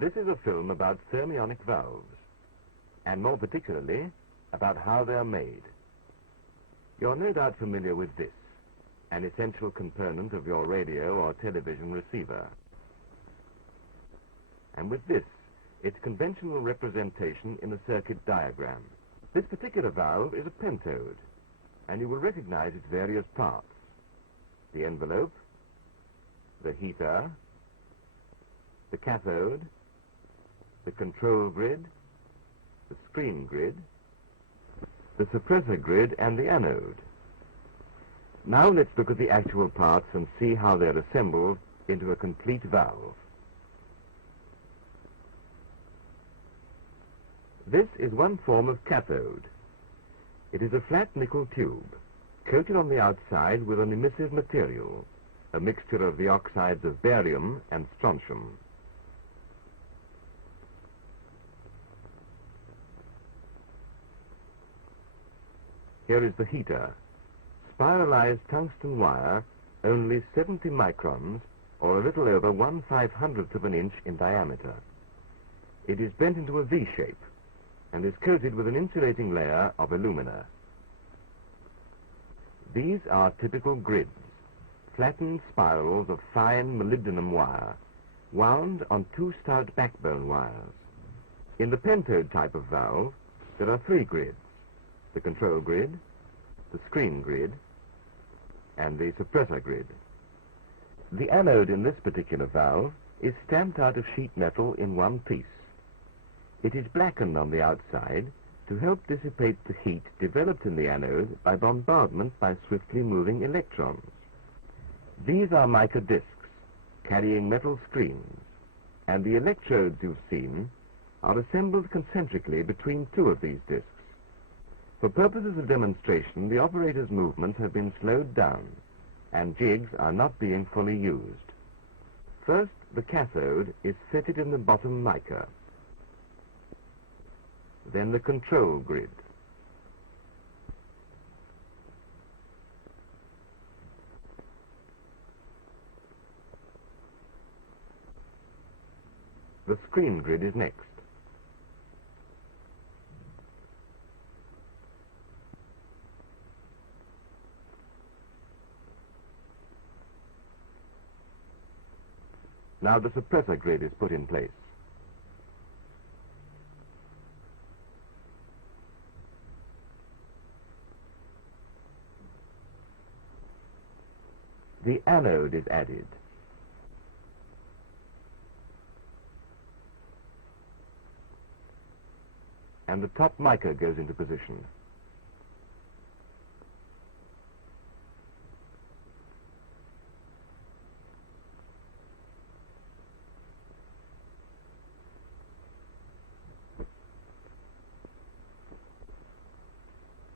This is a film about thermionic valves, and more particularly, about how they are made. You're no doubt familiar with this, an essential component of your radio or television receiver. And with this, its conventional representation in a circuit diagram. This particular valve is a pentode, and you will recognize its various parts: the envelope, the heater, the cathode, the control grid, the screen grid, the suppressor grid, and the anode. Now let's look at the actual parts and see how they're assembled into a complete valve. This is one form of cathode. It is a flat nickel tube, coated on the outside with an emissive material, a mixture of the oxides of barium and strontium. Here is the heater, spiralized tungsten wire, only 70 microns, or a little over 1/500th of an inch in diameter. It is bent into a V shape and is coated with an insulating layer of alumina. These are typical grids, flattened spirals of fine molybdenum wire, wound on two stout backbone wires. In the pentode type of valve, there are three grids: the control grid, the screen grid, and the suppressor grid. The anode in this particular valve is stamped out of sheet metal in one piece. It is blackened on the outside to help dissipate the heat developed in the anode by bombardment by swiftly moving electrons. These are mica discs carrying metal screens, and the electrodes you've seen are assembled concentrically between two of these discs. For purposes of demonstration, the operator's movements have been slowed down, and jigs are not being fully used. First, the cathode is fitted in the bottom mica. Then the control grid. The screen grid is next. Now the suppressor grid is put in place. The anode is added. And the top mica goes into position.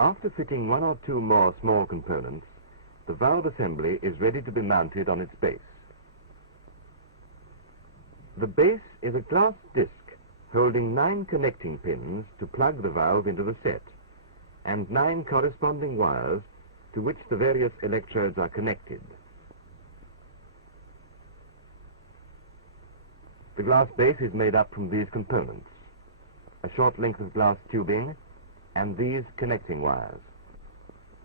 After fitting one or two more small components, the valve assembly is ready to be mounted on its base. The base is a glass disc holding 9 connecting pins to plug the valve into the set, and 9 corresponding wires to which the various electrodes are connected. The glass base is made up from these components: a short length of glass tubing and these connecting wires.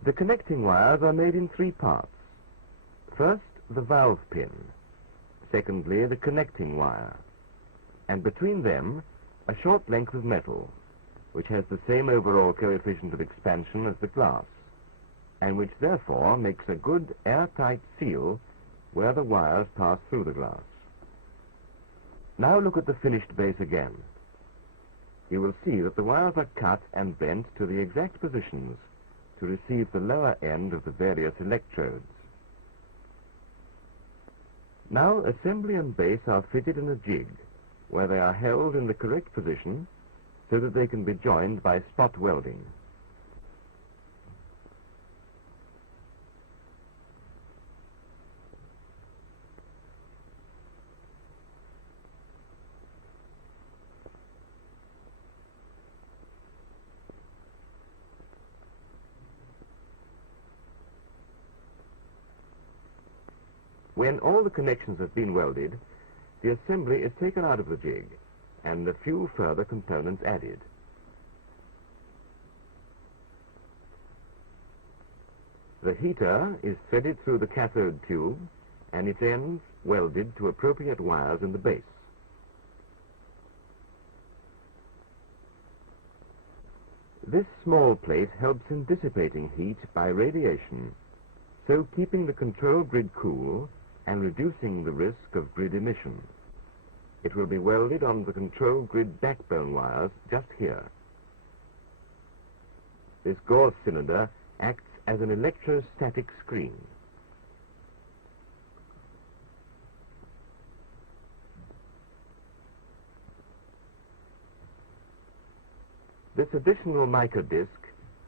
The connecting wires are made in 3 parts. First, the valve pin. Secondly, the connecting wire. And between them, a short length of metal, which has the same overall coefficient of expansion as the glass, and which therefore makes a good airtight seal where the wires pass through the glass. Now look at the finished base again. You will see that the wires are cut and bent to the exact positions to receive the lower end of the various electrodes. Now assembly and base are fitted in a jig, where they are held in the correct position so that they can be joined by spot welding. When all the connections have been welded, the assembly is taken out of the jig and a few further components added. The heater is threaded through the cathode tube and its ends welded to appropriate wires in the base. This small plate helps in dissipating heat by radiation, so keeping the control grid cool and reducing the risk of grid emission. It will be welded on the control grid backbone wires just here. This gauze cylinder acts as an electrostatic screen. This additional mica disc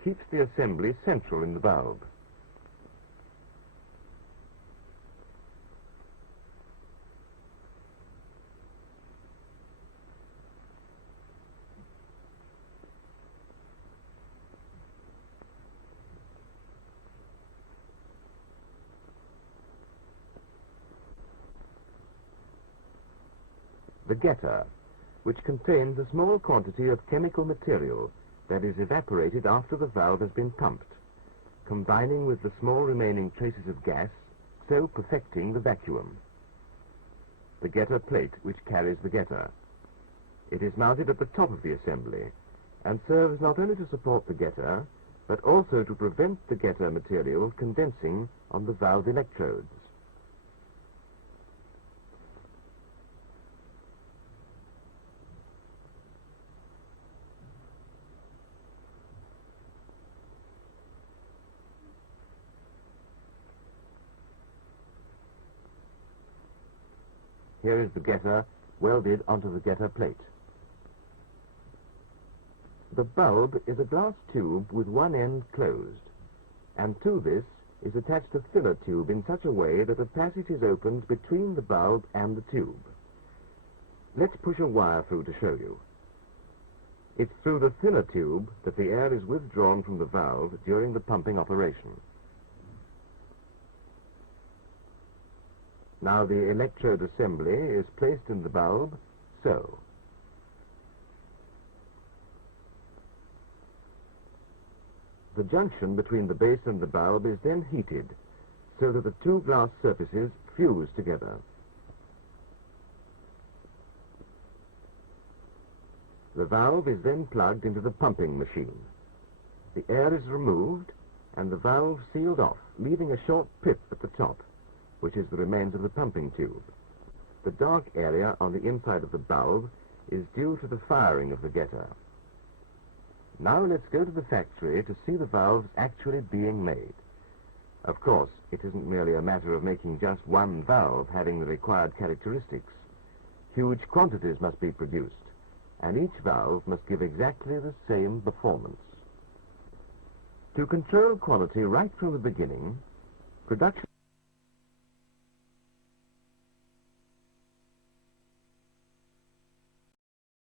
keeps the assembly central in the valve. The getter, which contains a small quantity of chemical material that is evaporated after the valve has been pumped, combining with the small remaining traces of gas, so perfecting the vacuum. The getter plate which carries the getter. It is mounted at the top of the assembly and serves not only to support the getter, but also to prevent the getter material condensing on the valve electrodes. Here is the getter welded onto the getter plate. The bulb is a glass tube with one end closed, and to this is attached a filler tube in such a way that a passage is opened between the bulb and the tube. Let's push a wire through to show you. It's through the filler tube that the air is withdrawn from the valve during the pumping operation. Now the electrode assembly is placed in the bulb, so. The junction between the base and the bulb is then heated, so that the two glass surfaces fuse together. The valve is then plugged into the pumping machine. The air is removed, and the valve sealed off, leaving a short pip at the top, which is the remains of the pumping tube. The dark area on the inside of the bulb is due to the firing of the getter. Now let's go to the factory to see the valves actually being made. Of course, it isn't merely a matter of making just one valve having the required characteristics. Huge quantities must be produced, and each valve must give exactly the same performance. To control quality right from the beginning, production